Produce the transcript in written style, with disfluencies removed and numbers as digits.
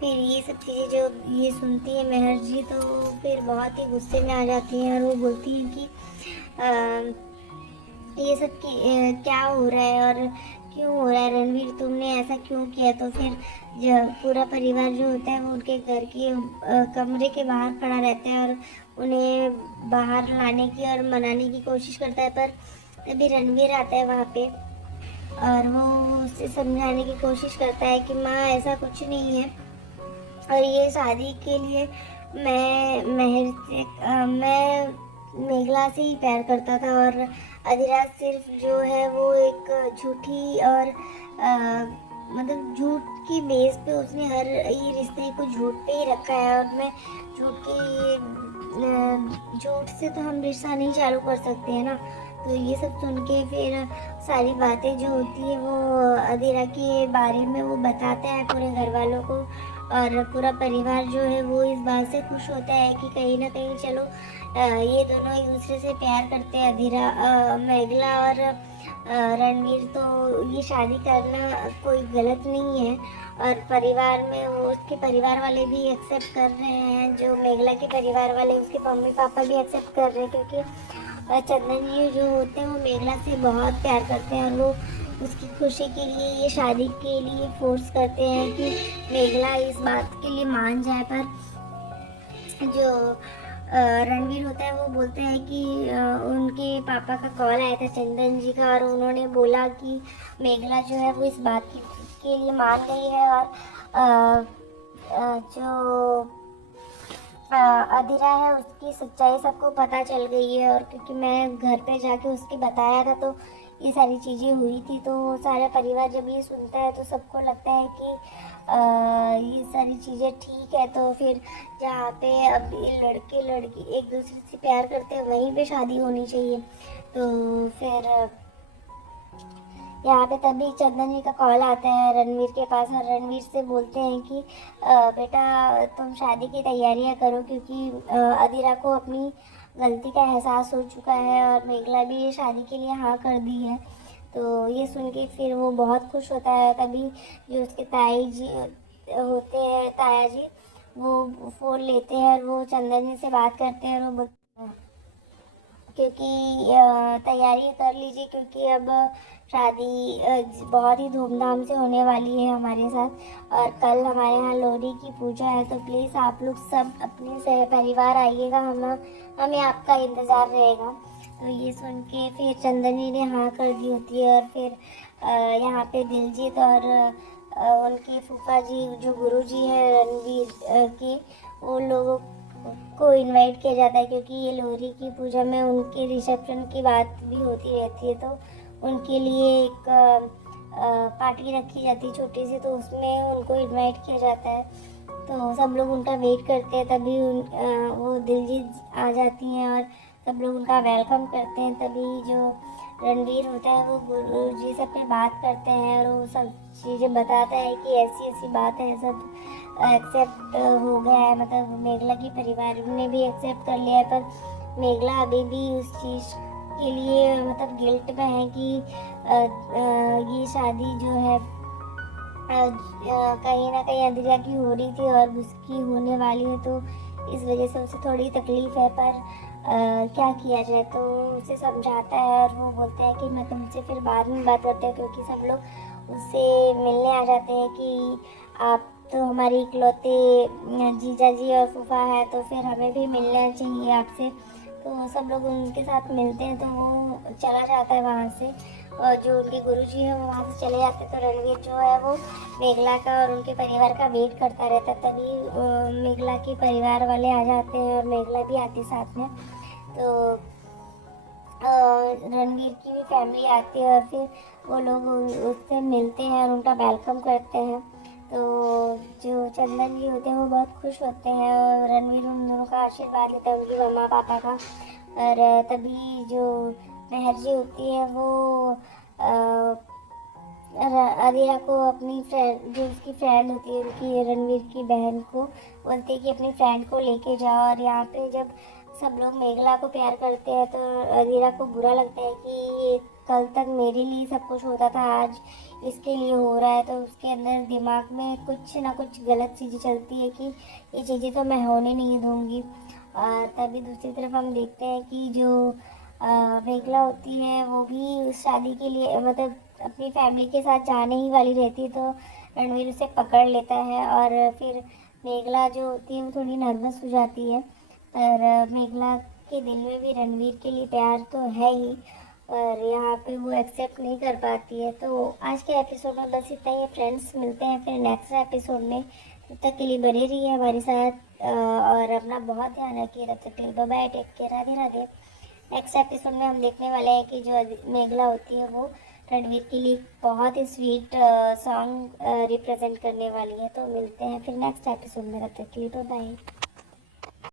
फिर ये सब चीज़ें जो ये सुनती है मेहर जी, तो फिर बहुत ही गुस्से में आ जाती हैं और वो बोलती हैं कि ये सब क्या हो रहा है और क्यों हो रहा है रणवीर, तुमने ऐसा क्यों किया। तो फिर जो पूरा परिवार जो होता है वो उनके घर के कमरे के बाहर खड़ा रहता है और उन्हें बाहर लाने की और मनाने की कोशिश करता है। पर तभी रणवीर आता है वहाँ पे और वो उसे समझाने की कोशिश करता है कि माँ ऐसा कुछ नहीं है और ये शादी के लिए मैं मेघला से ही प्यार करता था और अधिराज सिर्फ जो है वो एक झूठी और मतलब झूठ की बेस पे उसने हर ये रिश्ते को झूठ पे ही रखा है और मैं झूठ से तो हम रिश्ता नहीं चालू कर सकते हैं ना। तो ये सब सुन के फिर सारी बातें जो होती है वो अधीरा के बारे में वो बताता है पूरे घर वालों को और पूरा परिवार जो है वो इस बात से खुश होता है कि कहीं ना कहीं चलो ये दोनों एक दूसरे से प्यार करते हैं, अधीरा मेघला और रणवीर। तो ये शादी करना कोई गलत नहीं है और परिवार में वो उसके परिवार वाले भी एक्सेप्ट कर रहे हैं, जो मेघला के परिवार वाले उसके मम्मी पापा भी एक्सेप्ट कर रहे हैं क्योंकि चंदन जी जो होते हैं वो मेघला से बहुत प्यार करते हैं और वो उसकी खुशी के लिए ये शादी के लिए फोर्स करते हैं कि मेघला इस बात के लिए मान जाए। पर जो रणवीर होता है वो बोलते हैं कि उनके पापा का कॉल आया था चंदन जी का और उन्होंने बोला कि मेघला जो है वो इस बात के लिए मान गई है और जो अधीरा है उसकी सच्चाई सबको पता चल गई है। और क्योंकि मैं घर पे जाके उसके बताया था तो ये सारी चीज़ें हुई थी, तो सारा परिवार जब ये सुनता है तो सबको लगता है कि ये सारी चीज़ें ठीक है। तो फिर जहाँ पे अब ये लड़के लड़की एक दूसरे से प्यार करते हैं वहीं पे शादी होनी चाहिए। तो फिर यहाँ पे तभी चंदन जी का कॉल आता है रणवीर के पास और रणवीर से बोलते हैं कि बेटा तुम शादी की तैयारियां करो क्योंकि अधीरा को अपनी गलती का एहसास हो चुका है और मेघला भी ये शादी के लिए हाँ कर दी है। तो ये सुन के फिर वो बहुत खुश होता है। तभी जो उसके ताई जी होते हैं, ताया जी, वो फ़ोन लेते हैं और वो चंदन जी से बात करते हैं और वो क्योंकि तैयारी कर लीजिए क्योंकि अब शादी बहुत ही धूमधाम से होने वाली है हमारे साथ और कल हमारे यहाँ लोहड़ी की पूजा है। तो प्लीज़ आप लोग सब अपने सह परिवार आइएगा, हमें आपका इंतज़ार रहेगा। तो ये सुन के फिर चंदनी ने हाँ कर दी होती है और फिर यहाँ पे दिलजीत और उनके फूफा जी जो गुरु जी हैं रणवीर के, वो लोगों को इनवाइट किया जाता है क्योंकि ये लोहरी की पूजा में उनके रिसेप्शन की बात भी होती रहती है। तो उनके लिए एक पार्टी रखी जाती है छोटी सी, तो उसमें उनको इनवाइट किया जाता है। तो सब लोग उनका वेट करते हैं, तभी वो दिलजीत आ जाती हैं और सब लोग उनका वेलकम करते हैं। तभी जो रणवीर होता है वो गुरु जी से अपनी बात करते हैं और वो सब चीज़ें बताता है कि ऐसी ऐसी बात है, सब एक्सेप्ट हो गया है, मतलब मेघला की परिवार ने भी एक्सेप्ट कर लिया है। पर मेघला अभी भी उस चीज़ के लिए मतलब गिल्ट में है कि ये शादी जो है कहीं ना कहीं अधीरा की हो रही थी और उसकी होने वाली है, तो इस वजह से उसे थोड़ी तकलीफ है। पर क्या किया जाए, तो उसे समझाता है और वो बोलता है कि मैं तुमसे फिर बाद में बात करता हूँ क्योंकि सब लोग उससे मिलने आ जाते हैं कि आप तो हमारी इकलौते जीजा जी और फूफा है, तो फिर हमें भी मिलना चाहिए आपसे। तो सब लोग उनके साथ मिलते हैं, तो वो चला जाता है वहाँ से और जो उनके गुरुजी हैं वो वहाँ से चले जाते हैं। तो रणवीर जो है वो मेघला का और उनके परिवार का वेट करता रहता है। तभी मेघला के परिवार वाले आ जाते हैं और मेघला भी आती साथ में। तो रणवीर की भी फैमिली आती है और फिर वो लोग उससे मिलते हैं और उनका वेलकम करते हैं। तो जो चंदन जी होते हैं वो बहुत खुश होते हैं और रणवीर उन दोनों का आशीर्वाद लेता है, उनकी मम्मा पापा का। और तभी जो मेहर जी होती है वो अधीरा को अपनी फ्रेंड, जो उसकी फ्रेंड होती है उनकी रणवीर की बहन को, बोलती है कि अपनी फ्रेंड को लेके जाओ। और यहाँ पे जब सब लोग मेघला को प्यार करते हैं तो अधीरा को बुरा लगता है कि ये कल तक मेरे लिए सब कुछ होता था, आज इसके लिए हो रहा है, तो उसके अंदर दिमाग में कुछ ना कुछ गलत चीज़ें चलती है कि ये चीज़ें तो मैं होने नहीं दूँगी। तभी दूसरी तरफ हम देखते हैं कि जो मेघला होती है वो भी उस शादी के लिए मतलब अपनी फैमिली के साथ जाने ही वाली रहती है, तो रणवीर उसे पकड़ लेता है और फिर मेघला जो होती है वो थोड़ी नर्वस हो जाती है। पर मेघला के दिल में भी रणवीर के लिए प्यार तो है ही, और यहाँ पे वो एक्सेप्ट नहीं कर पाती है। तो आज के एपिसोड में बस इतना ही है फ्रेंड्स, मिलते हैं फिर नेक्स्ट एपिसोड में। तब तक के लिए बने रहिए हमारे साथ और अपना बहुत ध्यान रखिए। तब तक के लिए bye bye, take care, Radhe Radhe. Next episode में हम देखने वाले हैं कि जो मेघला होती है वो रणवीर के लिए बहुत ही स्वीट सॉन्ग रिप्रेजेंट करने वाली है। तो मिलते हैं फिर नेक्स्ट एपिसोड में, तब तक के लिए बाय बाय।